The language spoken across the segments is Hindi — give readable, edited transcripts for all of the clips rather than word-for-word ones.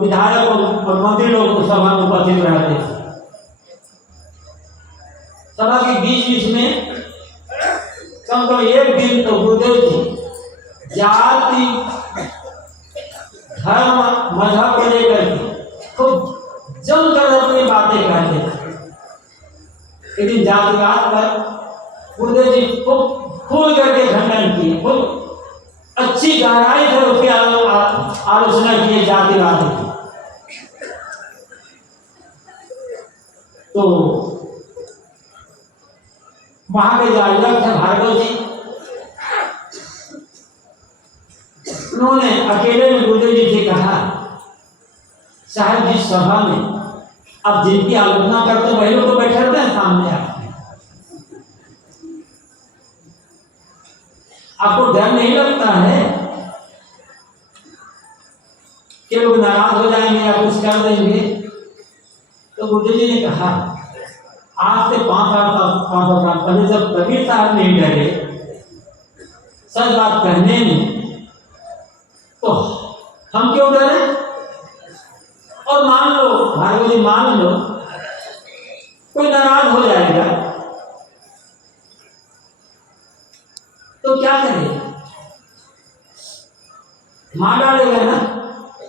विधायक और मंत्री लोग सभा में उपस्थित रहते थे। सभा के बीच बीच में कम कम एक दिन तो गुरुदेव जी जाति धर्म मजहब को लेकर के खूब जमकर अपनी बातें कहते थे। लेकिन जातिवाद पर गुरुदेव जी खूब खुल करके खंडन किए, खूब अच्छी गहराई से उसकी आलोचना किए जातिवाद की। तो वहां के जो आयोजक थे भार्गव जी, उन्होंने अकेले में गुरुदेव जी से कहा, साहब जिस सभा में अब जिनकी आलोचना करते वही लोग तो बैठे रहते हैं सामने आपको डर नहीं लगता है कि लोग नाराज हो जाएंगे या कुछ कर देंगे? तो गुरुदेव जी ने कहा, आज से 5 साल पहले जब कबीर साहब नहीं डरे सच बात कहने में, तो हम क्यों डरे? और मान लो भार्गव जी, मान लो कोई नाराज हो जाएगा तो क्या करेगा? मार डालेगा ना।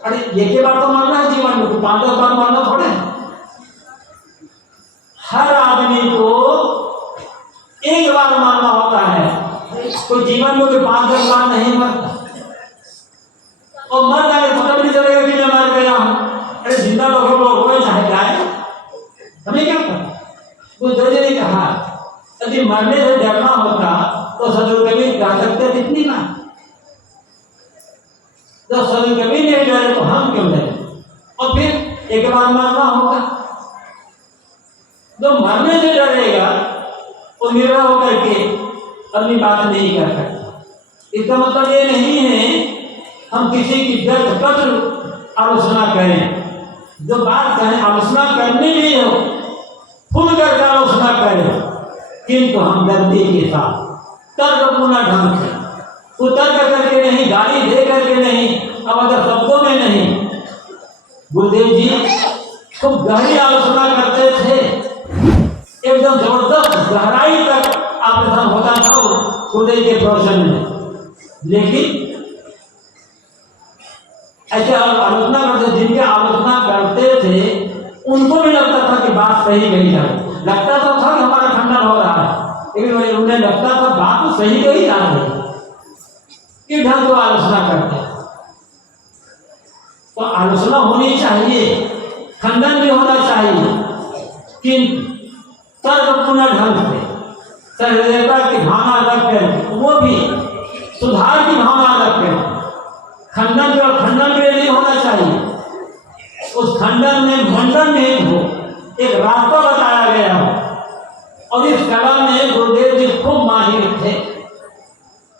अरे एक बार तो मारना है जीवन में, 5-10 बार मारना थोड़े। हर आदमी को एक बार मारना होता है, कोई जीवन में 5-10 बार नहीं मरता। और मर जाए पता भी नहीं चलेगा कि मैं मर गया हूं। अरे जिंदा लोगों को कोई चाहे जाए, हमें क्या पता? गुरुदेव जी ने कहा, यदि मरने से डरना होता तो सदगुरु कबीर कह सकते कितनी बार। जब सदगुरु कबीर नहीं डरे तो हम क्यों डरे? और फिर एक बार मरना होगा। जो मरने से डरेगा वो निर्भय होकर के अपनी बात नहीं कर सकता। इसका मतलब ये नहीं है हम किसी की व्यर्थ कष्ट आलोचना करें। जो बात कहें आलोचना करनी भी हो, खुल कर आलोचना करें, किंतु हम दर्दी के साथ तर्कपूर्ण ढंग से, तर्क करके नहीं, गाली दे करके नहीं, अब अगर शब्दों में नहीं। गुरुदेव जी खूब गहरी आलोचना करते थे, एकदम जबरदस्त गहराई तक आलोचना होता था गुरुदेव के प्रवचन में। लेकिन ऐसे आलोचना करते, जिनकी आलोचना करते थे उनको भी लगता था कि बात सही कही जाए, लगता तो था कि हमारा खंडन हो रहा है, लेकिन उन्हें लगता था बात तो सही कही जा रही है। कि ढंग को आलोचना करते हैं तो आलोचना होनी चाहिए, खंडन भी होना चाहिए, किंतु तर्कपूर्ण ढंग से, सहृदयता की भावना रख कर, वो भी सुधार की भावना रख कर। खंडन जो खंडन के लिए नहीं होना चाहिए, उस खंडन में मंडन नहीं हो, एक रास्ता बताया गया हो। और इस कला में गुरुदेव जी खूब माहिर थे।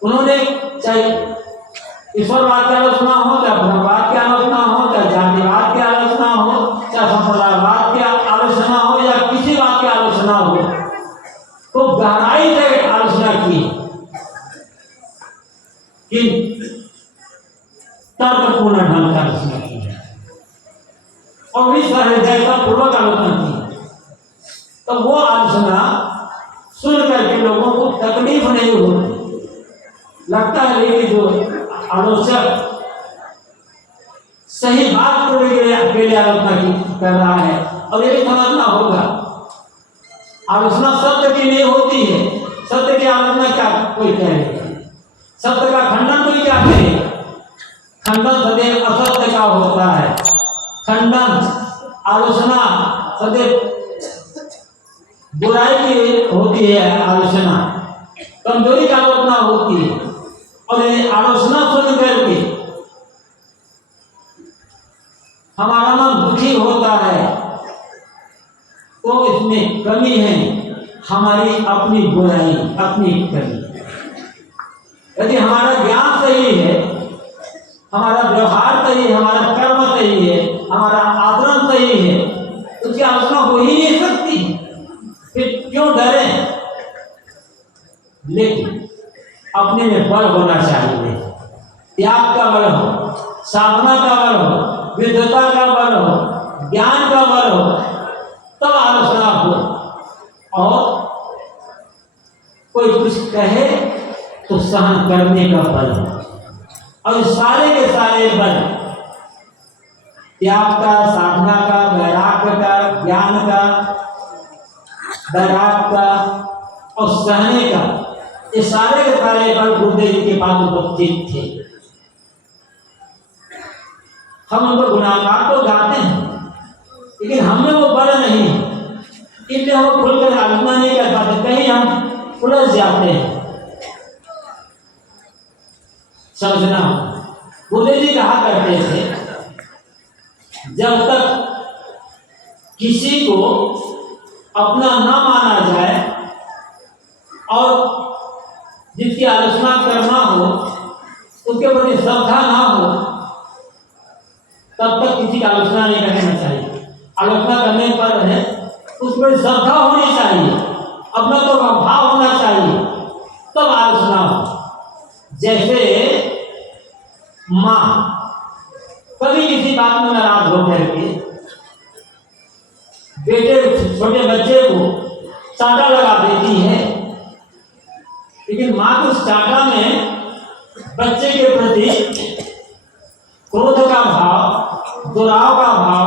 उन्होंने चाहे ईश्वरवाद की आलोचना हो, चाहे ब्रह्मवाद की आलोचना हो, चाहे जातिवाद की आलोचना हो, चाहे संप्रदायवाद की आलोचना हो, या किसी बात की आलोचना हो, तो गहराई से आलोचना की, कि तर्कपूर्ण ढंग से आलोचना की और इस हृदयता पूर्वक आलोचना की। तो वो आलोचना सुन करके लोगों को तकलीफ नहीं होती। लगता है कि जो आलोचक सही बात को लेकर के लिए आलोचना कर रहा है, और ये भी समझना होगा आलोचना सत्य की नहीं होती है। सत्य की आलोचना क्या कोई कहेगा? सत्य का खंडन कोई क्या कहेगा? खंडन सदैव असत्य का होता है। खंडन आलोचना सदैव बुराई की होती है, आलोचना कमजोरी की आलोचना होती है। और ये आलोचना सुन करके हमारा मन दुखी होता है तो इसमें कमी है हमारी अपनी बुराई, अपनी कमी। यदि हमारा ज्ञान सही है, हमारा व्यवहार सही है, हमारा कर्म सही है, हमारा आचरण सही है, तो उसकी आलोचना हो ही नहीं सकती। फिर क्यों डरे? लेकिन अपने में बल होना चाहिए, त्याग का बल हो, साधना का बल हो, विद्वता का बल हो, ज्ञान का बल हो, तब आलोचना हो। और कोई कुछ कहे तो सहन करने का बल हो। और सारे के सारे बल त्याग का, साधना का, वैराग्य का, ज्ञान का, वैराग्य का और सहने का, ये सारे के सारे बल गुरुदेव जी के पास उपस्थित थे। हम उनको गुणागार तो गाते हैं, लेकिन हमें वो बल नहीं है, इसलिए हम खुलकर आलोचना नहीं कर पाते, कहीं हम उलझ जाते हैं। समझना, गुरुदेव जी कहा करते थे, जब तक किसी को अपना न माना जाए और जिसकी आलोचना करना हो उसके प्रति श्रद्धा ना हो, तब तक किसी की आलोचना नहीं करना चाहिए। आलोचना करने पर है उस पर श्रद्धा होनी चाहिए, अपना तो भाव होना चाहिए, तब आलोचना हो। जैसे माँ कभी किसी बात में नाराज होकर के बेटे छोटे बच्चे को चांटा लगा देती है, लेकिन माँ को उस चांटा में बच्चे के प्रति क्रोध का भाव, दुराव का भाव,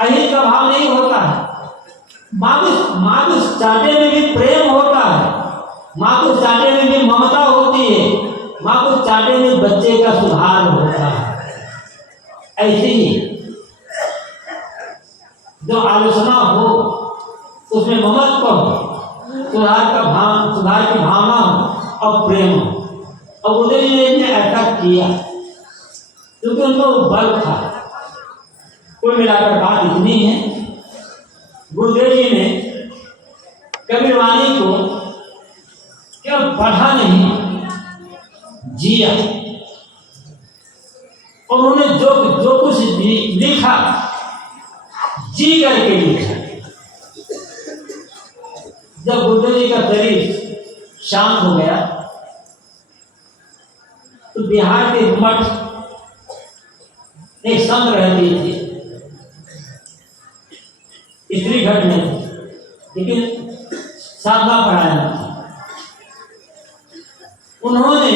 अहित का भाव नहीं होता है। माँ को उस चांटे में भी प्रेम होता है, माँ को उस चांटे में भी ममता होती है, माँ को उस चांटे में बच्चे का सुधार होता है। ऐसे ही जो आलोचना हो उसमें ममत्व हो, सुधार की भावना हो और प्रेम हो। और गुरुदेव जी ने ऐसा किया क्योंकि उनको बल था। कुल मिलाकर बात इतनी है, गुरुदेव जी ने कबीरवाणी को केवल पढ़ा नहीं, जिया। उन्होंने जो कुछ लिखा, जी करके लिखा। जब गुरुदेव जी का शरीर शांत हो गया तो बिहार के मठ एक संत रहती थी, स्त्री घट में, लेकिन साधना पढ़ाया था। उन्होंने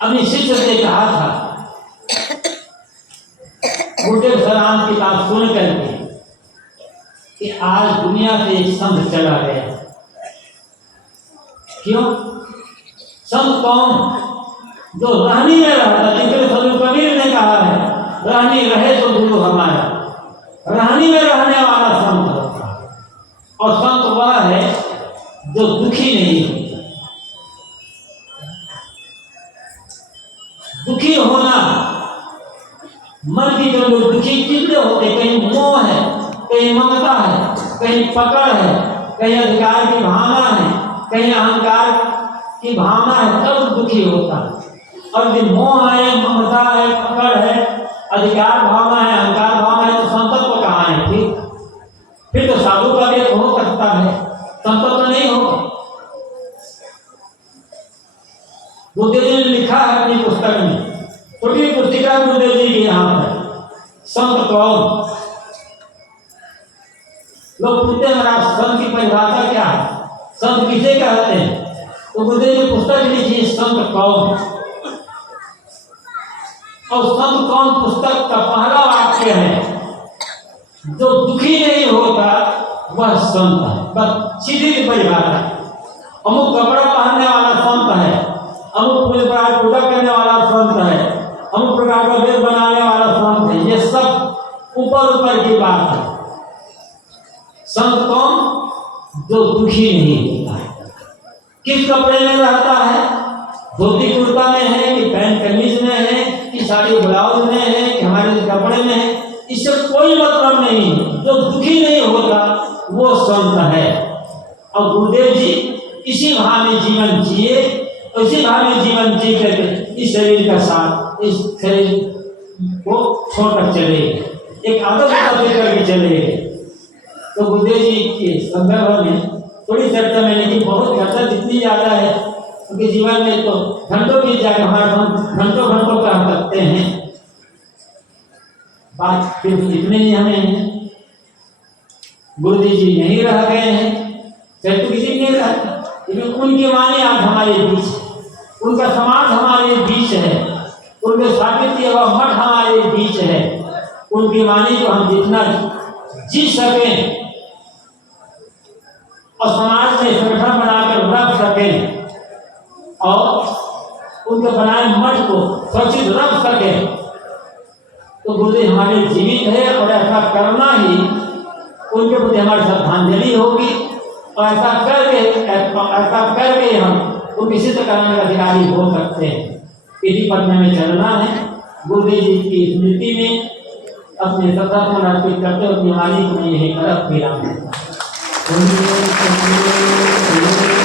अपनी शिष्य से कहा था, गुरुदेव सराम की बात सुन करके, कि आज दुनिया से एक संत चला गया। क्यों? संत कौन? जो रहनी में रहता, जिसके सदगुरु कबीर ने कहा है, रहनी रहे तो गुरु हमारा। रहनी में रहने वाला संत होता है, और संत वह है जो दुखी नहीं होता। दुखी होना, मन की जो लोग दुखी किसलिए होते? कहीं मोह है, कहीं ममता है, कहीं पकड़ है, कहीं अधिकार की भावना है, कहीं अहंकार की भावना है, तब दुखी होता है। और यदि मोह है, ममता है, पकड़ है, अधिकार भावना है, अहंकार भावना है, तो संतत्व कहाँ है? फिर तो साधु का भी हो सकता है, संतत्व नहीं होगा। गुरुदेव जी ने लिखा है अपनी पुस्तक में, छोटी पुस्तिका गुरुदेव जी की यहाँ पर, संत कौन? लोग पूछते हैं महाराज संत की परिभाषा क्या है, संत किसे कहते हैं? तो गुरुदेव जी पुस्तक लिखी संत कौन। और संत कौन पुस्तक का पहला वाक्य है, जो दुखी नहीं होता वह संत है। बस सीधी सी परिभाषा। अमुक कपड़ा पहनने वाला संत है, अमुक प्रकार पूजा करने वाला संत है, अमुक प्रकार का वेद बनाने वाला संत है, ये सब ऊपर की बात है। संत कौन? जो दुखी नहीं होता है। किस कपड़े में रहता है? धोती कुर्ता में है कि पैंट कमीज में है कि साड़ी ब्लाउज में है कि हमारे कपड़े में है, इससे कोई मतलब नहीं। जो दुखी नहीं होता वो संत है। और गुरुदेव जी इसी भाव में जीवन जिए, इसी भाव में जीवन जी करके इस शरीर का साथ, इस शरीर को छोड़कर चले गए, एक आदत करके चले गए। तो गुरुदेव जी के संदर्भ में थोड़ी चर्चा मैंने की, बहुत चर्चा जितनी ज़्यादा है उनके जीवन में तो घंटों की जाकर घंटों कह सकते हैं। बात सिर्फ इतने ही हमें हैं। गुरुदेव जी नहीं रह गए हैं, चैतन्य जी नहीं रह, लेकिन उनके माने आज हमारे बीच, उनका समाज हमारे बीच है, उनके स्थापित किया हुआ मठ हमारे बीच है। उनके माने को हम जितना जी सकें और समाज में संगठन बनाकर रख सकें और उनके बनाए मठ को सुरक्षित रख सकें, तो गुरुदेव हमारे जीवित है और ऐसा करना ही उनके प्रति हमारी श्रद्धांजलि होगी। और ऐसा करके हम उनकी सिद्ध कराने का अधिकारी हो सकते हैं। इसी पद में चलना है। गुरुदेव जी की स्मृति में अपने श्रद्धासुमन अर्पित करते हुए अपनी वाणी को यही तरफ विराम देता हूं।